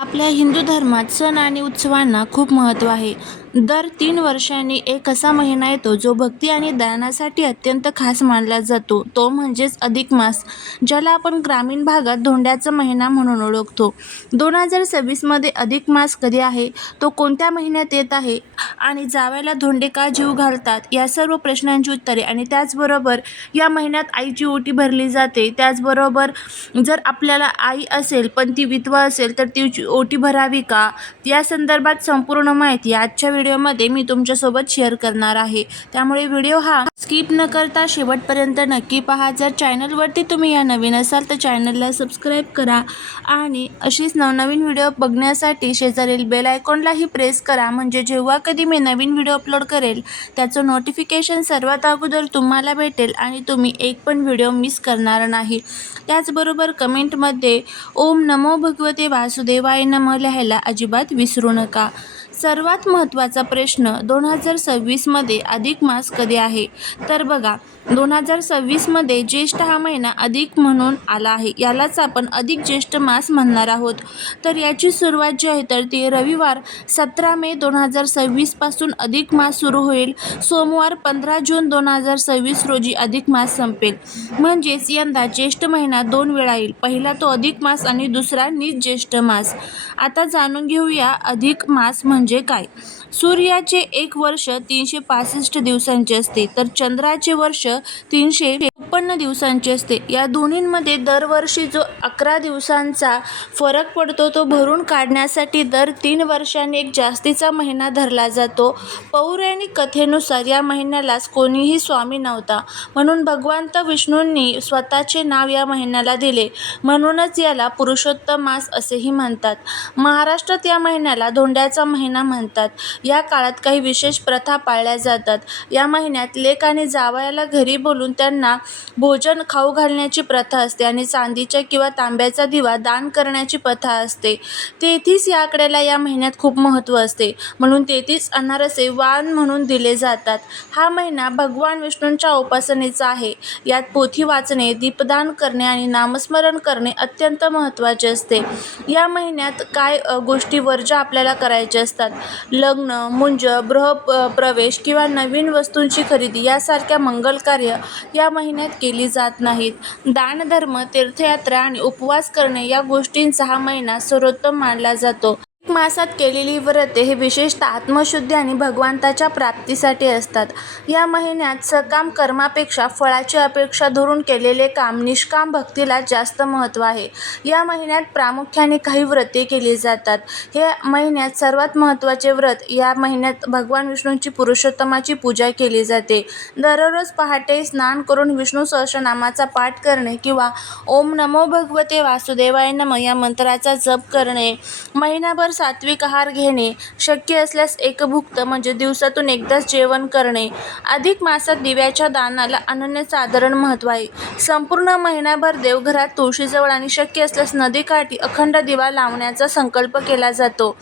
आपल्या हिंदू धर्मात सण आणि उत्सवांना खूप महत्त्व आहे. दर 3 वर्षांनी एक असा महिना येतो जो भक्ती आणि दानासाठी अत्यंत खास मानला जातो. तो म्हणजेच अधिक मास, ज्याला आपण ग्रामीण भागात धोंड्याचा महिना म्हणून ओळखतो. 2026 मध्ये अधिक मास कधी आहे, तो कोणत्या महिन्यात येत आहे आणि जावयाला धोंडे का जेवू घालतात, या सर्व प्रश्नांची उत्तरे आणि त्याचबरोबर या महिन्यात आईची ओटी भरली जाते. त्याचबरोबर जर आपल्याला आई असेल पण ती विधवा असेल तर तिची ओटी भरावी का, या संदर्भात संपूर्ण माहिती आजच्या व्हिडिओमध्ये मी तुमच्यासोबत शेअर करणार आहे. त्यामुळे व्हिडिओ हा स्किप न करता शेवटपर्यंत नक्की पहा. जर चॅनलवरती तुम्ही या नवीन असाल तर चॅनलला सबस्क्राईब करा आणि अशीच नवनवीन व्हिडिओ बघण्यासाठी शेजारील बेल आयकॉनलाही प्रेस करा, म्हणजे जेव्हा कधी मी नवीन व्हिडिओ अपलोड करेल त्याचं नोटिफिकेशन सर्वात अगोदर तुम्हाला भेटेल आणि तुम्ही एक पण व्हिडिओ मिस करणार नाही. त्याचबरोबर कमेंटमध्ये ओम नमो भगवते वासुदेवाय नमः लिहायला अजिबात विसरू नका. सर्वात महत्त्वाचा प्रश्न, 2026 मध्ये अधिक मास कधी आहे? तर बघा, 2026 मध्ये ज्येष्ठ हा महिना अधिक म्हणून आला आहे. यालाच आपण अधिक ज्येष्ठ मास म्हणणार आहोत. तर याची सुरुवात जी आहे तर ती रविवार 17 मे 2026 पासून अधिक मास सुरू होईल. सोमवार 15 जून 2026 रोजी अधिक मास संपेल. म्हणजेच यंदा ज्येष्ठ महिना 2 वेळा येईल. पहिला तो अधिक मास आणि दुसरा नीच ज्येष्ठ मास. आता जाणून घेऊया अधिक मास म्हणजे काय. सूर्याचे एक वर्ष 365 दिवसांचे असते, तर चंद्राचे वर्ष 353 दिवसांचे असते. या दोन्हींमध्ये दरवर्षी जो 11 दिवसांचा फरक पडतो तो भरून काढण्यासाठी दर 3 वर्षांनी एक जास्तीचा महिना धरला जातो. पौराणिक कथेनुसार या महिन्यालाच कोणीही स्वामी नव्हता, म्हणून भगवंत विष्णूंनी स्वतःचे नाव या महिन्याला दिले. म्हणूनच याला पुरुषोत्तम मास असेही म्हणतात. महाराष्ट्रात या महिन्याला धोंड्याचा महिना म्हणतात. या काळात काही विशेष प्रथा पाळल्या जातात. या महिन्यात लेक आणि जावयाला घरी बोलून त्यांना भोजन खाऊ घालण्याची प्रथा असते आणि चांदीच्या किंवा तांब्याचा दिवा दान करण्याची प्रथा असते. 33 या आकड्याला या महिन्यात खूप महत्त्व असते, म्हणून 33 अनारसे वाण म्हणून दिले जातात. हा महिना भगवान विष्णूंच्या उपासनेचा आहे. यात पोथी वाचणे, दीपदान करणे आणि नामस्मरण करणे अत्यंत महत्त्वाचे असते. या महिन्यात काय गोष्टी वर्ज्य आपल्याला करायच्या असतात? लग्न, मुंज, गृहप्रवेश किंवा नवीन वस्तूंची खरेदी यासारख्या मंगल कार्य या महिन्यात केली जात नाहीत. दानधर्म, तीर्थयात्रा आणि उपवास करणे या गोष्टींचा हा महिना सर्वोत्तम मानला जातो. अधिक मासात केलेली व्रते हे विशेषतः आत्मशुद्धी आणि भगवंताच्या प्राप्तीसाठी असतात. या महिन्यात सकाम कर्मापेक्षा फळाची अपेक्षा धरून केलेले काम, निष्काम भक्तीला जास्त महत्त्व आहे. या महिन्यात प्रामुख्याने काही व्रते केली जातात. या महिन्यात सर्वात महत्त्वाचे व्रत, या महिन्यात भगवान विष्णूंची पुरुषोत्तमाची पूजा केली जाते. दररोज पहाटे स्नान करून विष्णू सहस्रनामाचा पाठ करणे किंवा ओम नमो भगवते वासुदेवाय नमः या मंत्राचा जप करणे. महिनाभर सात्विक आहार घेणे. शक्य असल्यास एकभुक्त म्हणजे दिवसातून एकदाच जेवण करणे. अधिक मासात दिव्याच्या दानाला अनन्यसाधारण महत्त्व आहे. संपूर्ण महिनाभर देवघरात, तुळशीजवळ आणि शक्य असल्यास नदीकाठी अखंड दिवा लावण्याचा संकल्प केला जातो.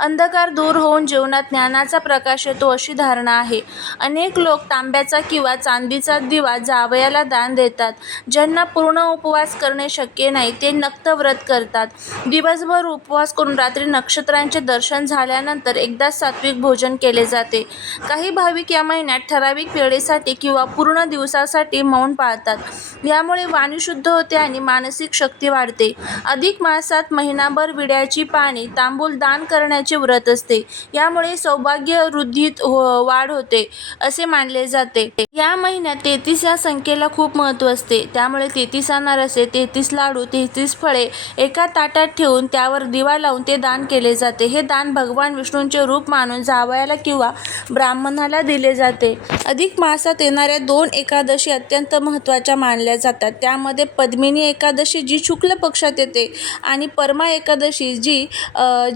अंधकार दूर होऊन जीवनात ज्ञानाचा प्रकाश येतो अशी धारणा आहे. अनेक लोक तांब्याचा किंवा चांदीचा दिवा जावयाला दान देतात. ज्यांना पूर्ण उपवास करणे शक्य नाही ते नक्त व्रत करतात. दिवसभर उपवास करून रात्री नक्षत्रांचे दर्शन झाल्यानंतर एकदाच सात्विक भोजन केले जाते. काही भाविक या महिन्यात ठराविक वेळेसाठी किंवा पूर्ण दिवसासाठी मौन पाळतात. यामुळे वाणी शुद्ध होते आणि मानसिक शक्ती वाढते. अधिक मासात महिनाभर विड्याची पाने, तांबूल दान करण्याचे व्रत असते. यामुळे सौभाग्य वृद्धीत वाढ होते असे मानले जाते. या महिन्यात 33 या संख्येला खूप महत्त्व असते. त्यामुळे 33 अनारसे, 33 लाडू, 33 फळे एका ताटात ठेवून त्यावर दिवा लावून ते दान केले जाते. हे दान भगवान विष्णूंचे रूप मानून जावयाला किंवा ब्राह्मणाला दिले जाते. अधिक मासात येणाऱ्या 2 एकादशी अत्यंत महत्त्वाच्या मानल्या जातात. त्यामध्ये पद्मिनी एकादशी जी शुक्ल पक्षात येते आणि परमा एकादशी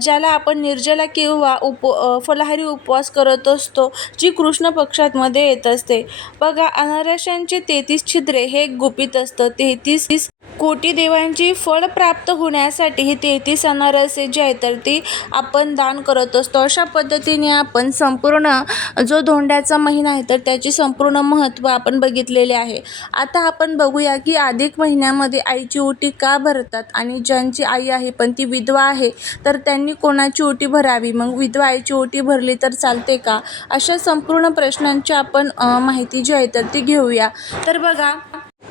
ज्याला आपण निर्जला किंवा फलाहारी उपवास करत असतो, जी कृष्ण पक्षात मध्ये येत असते. बघा, अनारशांचे 33 छिद्रे हे एक गुपित असतं. 33 कोटी देवांची फळ प्राप्त होण्यासाठी हे 33 अनारसे जे आहेत तर ती आपण दान करत असतो. अशा पद्धतीने आपण संपूर्ण जो धोंड्याचा महिना आहे तर त्याची संपूर्ण महत्त्व आपण बघितलेले आहे. आता आपण बघूया की अधिक महिन्यामध्ये आईची ओटी का भरतात आणि ज्यांची आई आहे पण ती विधवा आहे तर त्यांनी कोणाची ओटी भरावी, मग विधवा आईची ओटी भरली तर चालते का, अशा संपूर्ण प्रश्नांची आपण माहिती जी आहे तर ती घेऊया. तर बघा,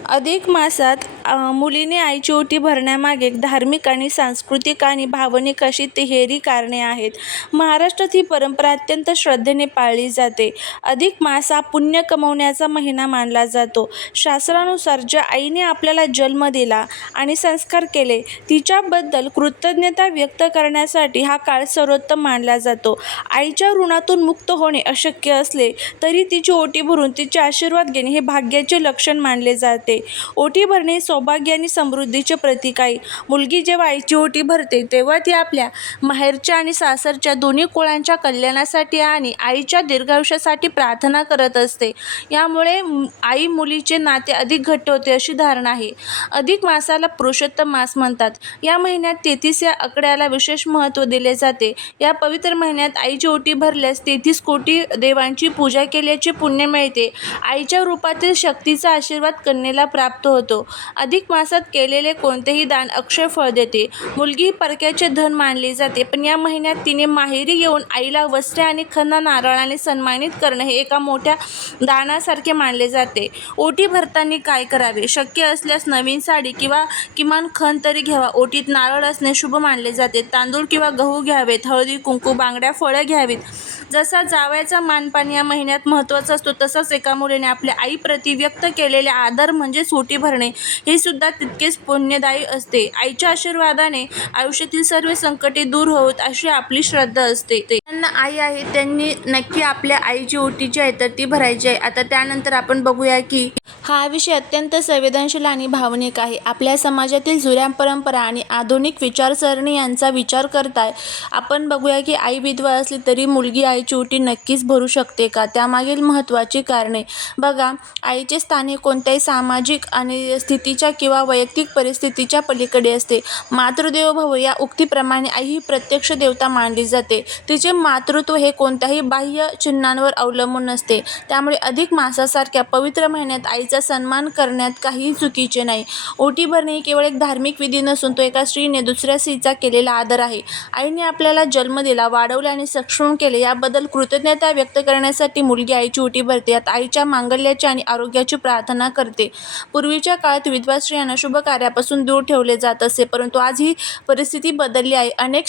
अधिक मासात मुलीने आईची ओटी भरण्यामागे धार्मिक आणि सांस्कृतिक आणि भावनिक अशी तिहेरी कारणे आहेत. महाराष्ट्रात ही परंपरा अत्यंत श्रद्धेने पाळली जाते. अधिक मास हा पुण्य कमवण्याचा महिना मानला जातो. शास्त्रानुसार ज्या आईने आपल्याला जन्म दिला आणि संस्कार केले तिच्याबद्दल कृतज्ञता व्यक्त करण्यासाठी हा काळ सर्वोत्तम मानला जातो. आईच्या ऋणातून मुक्त होणे अशक्य असले तरी तिची ओटी भरून तिचे आशीर्वाद घेणे हे भाग्याचे लक्षण मानले जाते. ओटी भरणे सौभाग्य आणि समृद्धीचे प्रतीक आहे. मुलगी जेव्हा आईची ओटी भरते तेव्हा ती आपल्या माहेरच्या आणि सासरच्या दोन्ही कुळांच्या कल्याणासाठी आणि आईच्या दीर्घायुष्यासाठी प्रार्थना करत असते. यामुळे आई मुलीचे नाते अधिक घट्ट होते अशी धारणा आहे. अधिक मासाला पुरुषोत्तम मास म्हणतात. या महिन्यात 33 या आकड्याला विशेष महत्त्व दिले जाते. या पवित्र महिन्यात आईची ओटी भरल्यास 33 कोटी देवांची पूजा केल्याचे पुण्य मिळते. आईच्या रूपातील शक्तीचा आशीर्वाद कन्येला प्राप्त होतो. अधिक मासात केलेले कोणतेही दान अक्षय फळ देते. मुलगी ही परक्याचे धन मानली जाते, पण या महिन्यात तिने माहेरी येऊन आईला वस्त्रे आणि खण नारळाने सन्मानित करणे हे एका मोठ्या दानासारखे मानले जाते. ओटी भरताना काय करावे? शक्य असल्यास नवीन साडी किंवा किमान खण तरी घ्यावा. ओटीत नारळ असणे शुभ मानले जाते. तांदूळ किंवा गहू घ्यावेत. हळदी कुंकू, बांगड्या, फळं घ्यावीत. जसा जावयाचा मानपान या महिन्यात महत्त्वाचा असतो तसाच एका मुलीने आपल्या आईप्रती व्यक्त केलेले आदर म्हणजेच ओटी भरणे हे सुद्धा तितकेच पुण्यदायी असते. आईच्या आशीर्वादाने आयुष्यातील सर्व संकटे दूर होत अशी आपली श्रद्धा असते. ज्यांना आई आहे त्यांनी नक्की आपल्या आईची ओटी जी आहे तर ती भरायची आहे. आता त्यानंतर आपण बघूया की हा विषय अत्यंत संवेदनशील आणि भावनिक आहे. आपल्या समाजातील जुन्या परंपरा आणि आधुनिक विचारसरणी यांचा विचार करता आपण बघूया की आई विधवा असली तरी मुलगी आईची ओटी नक्कीच भरू शकते का? त्यामागील महत्त्वाची कारणे बघा. आईचे स्थान हे कोणत्याही सामाजिक आणि स्थितीच्या किंवा वैयक्तिक परिस्थितीच्या पलीकडे असते. मातृदेवो भव या उक्तीप्रमाणे आई ही प्रत्यक्ष देवता मानली जाते. तिचे मातृत्व हे कोणत्याही बाह्य चिन्हांवर अवलंबून नसते. त्यामुळे अधिक मासासारख्या पवित्र महिन्यात आईचा सन्मान करण्यात काहीही चुकीचे नाही. ओटी भरणे ही केवळ एक धार्मिक विधी नसून तो एका स्त्रीने दुसऱ्या स्त्रीचा केलेला आदर आहे. आईने आपल्याला जन्म दिला, वाढवले आणि सक्षम केले याबद्दल कृतज्ञता व्यक्त करण्यासाठी मुलगी आईची ओटी भरते. यात आईच्या मांगल्याची आणि आरोग्याची प्रार्थना करते. पूर्वीच्या काळात विधवा स्त्रियांना शुभ कार्यापासून दूर ठेवले जात असे, परंतु आज ही परिस्थिती बदलली आहे. अनेक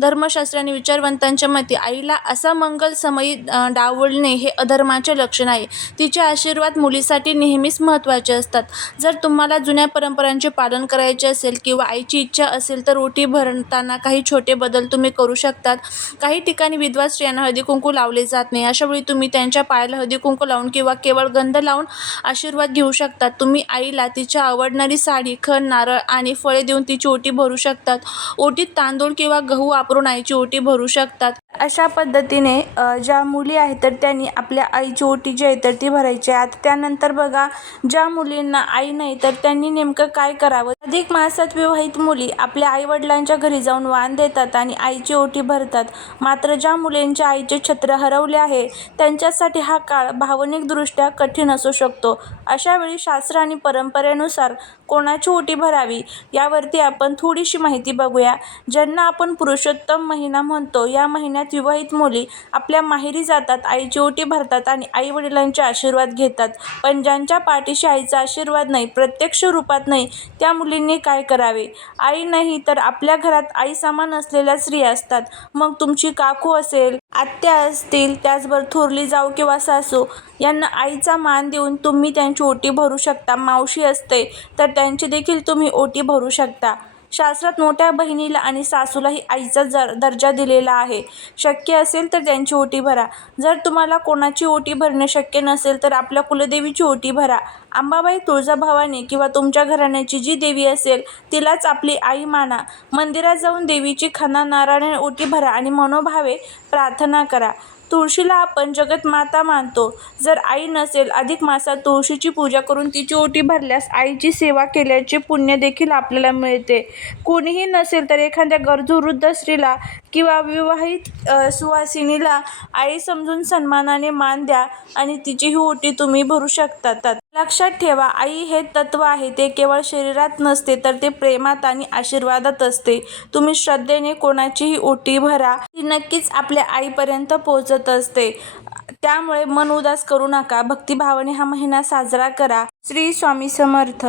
धर्मशास्त्र आणि विचारवंतांच्या मते आईला असा मंगल समयी डावलणे हे अधर्माचे लक्षण आहे. तिचे आशीर्वाद मुलीसाठी नेहमीच महत्त्वाचे असतात. जर तुम्हाला जुन्या परंपरांचे पालन करायचे असेल किंवा आईची इच्छा असेल तर ओटी भरताना काही छोटे बदल तुम्ही करू शकतात. काही ठिकाणी विधवा स्त्रियांना हळदी कुंकू लावले जात नाही. अशावेळी तुम्ही त्यांच्या पायाला हळदी कुंकू लावून किंवा केवळ गंध लावून आशीर्वाद घेऊ शकतात. तुम्ही आईला तिच्या आवडणारी साडी, खण, नारळ आणि फळे देऊन तिची ओटी भरू शकतात. ओटीत तांदूळ किंवा गहू वापरून आईची ओटी भरू शकतात. अशा पद्धतीने ज्या मुली आहेत तर त्यांनी आपल्या आईची ओटी जी आहे तर ती भरायची आहे. आता त्यानंतर बघा, ज्या मुलींना आई नाही तर त्यांनी नेमकं काय करावं? अधिक मासात विवाहित मुली आपल्या आईवडिलांच्या घरी जाऊन वाण देतात आणि आईची ओटी भरतात. मात्र ज्या मुलींच्या आईचे छत्र हरवले आहे त्यांच्यासाठी हा काळ भावनिकदृष्ट्या कठीण असू शकतो. अशा वेळी शास्त्र आणि परंपरेनुसार कोणाची ओटी भरावी यावरती आपण थोडीशी माहिती बघूया. ज्यांना आपण पुरुषोत्तम महिना म्हणतो या महिन्यात विवाहित मुली आपल्या माहेरी जातात, आईची ओटी भरतात आणि आई वडिलांचे आशीर्वाद घेतात. पण ज्यांच्या पाठीशी आईचा आशीर्वाद नाही, प्रत्यक्ष रूपात नाही, त्या मुलींनी काय करावे? आई नाही तर आपल्या घरात आई समान असलेल्या स्त्रिया असतात. मग तुमची काकू असेल, आत्या असतील, त्याचबरोबर थोरली जाऊ किंवा सासू यांना आईचा मान देऊन तुम्ही त्यांची ओटी भरू शकता. मावशी असते तर त्यांची देखील तुम्ही ओटी भरू शकता. शास्त्रात मोठ्या बहिणीला आणि सासूलाही आईचा दर्जा दिलेला आहे. शक्य असेल तर त्यांची ओटी भरा. जर तुम्हाला कोणाची ओटी भरणे शक्य नसेल तर आपल्या कुलदेवीची ओटी भरा. अंबाबाई, तुळजाभवानी किंवा तुमच्या घराण्याची जी देवी असेल तिलाच आपली आई माना. मंदिरात जाऊन देवीची खणा नारळाने ओटी भरा आणि मनोभावे प्रार्थना करा. तुळशीला आपण जगतमाता मानतो. जर आई नसेल अधिक मासात तुळशीची पूजा करून तिची ओटी भरल्यास आईची सेवा केल्याचे पुण्य देखील आपल्याला मिळते. कोणीही नसेल तर एखाद्या गरजू वृद्ध स्त्रीला किंवा विवाहित सुवासिनीला आई समजून सन्मानाने मान द्या आणि तिची ही ओटी तुम्ही भरू शकता. लक्षात ठेवा, आई हे तत्व आहे, ते केवळ शरीरात नसते तर ते प्रेमात आणि आशीर्वादात असते. तुम्ही श्रद्धेने कोणाचीही ओटी भरा, ती नक्कीच आपल्या आईपर्यंत पोहोचत असते. त्यामुळे मन उदास करू नका. भक्तिभावाने हा महिना साजरा करा. श्री स्वामी समर्थ.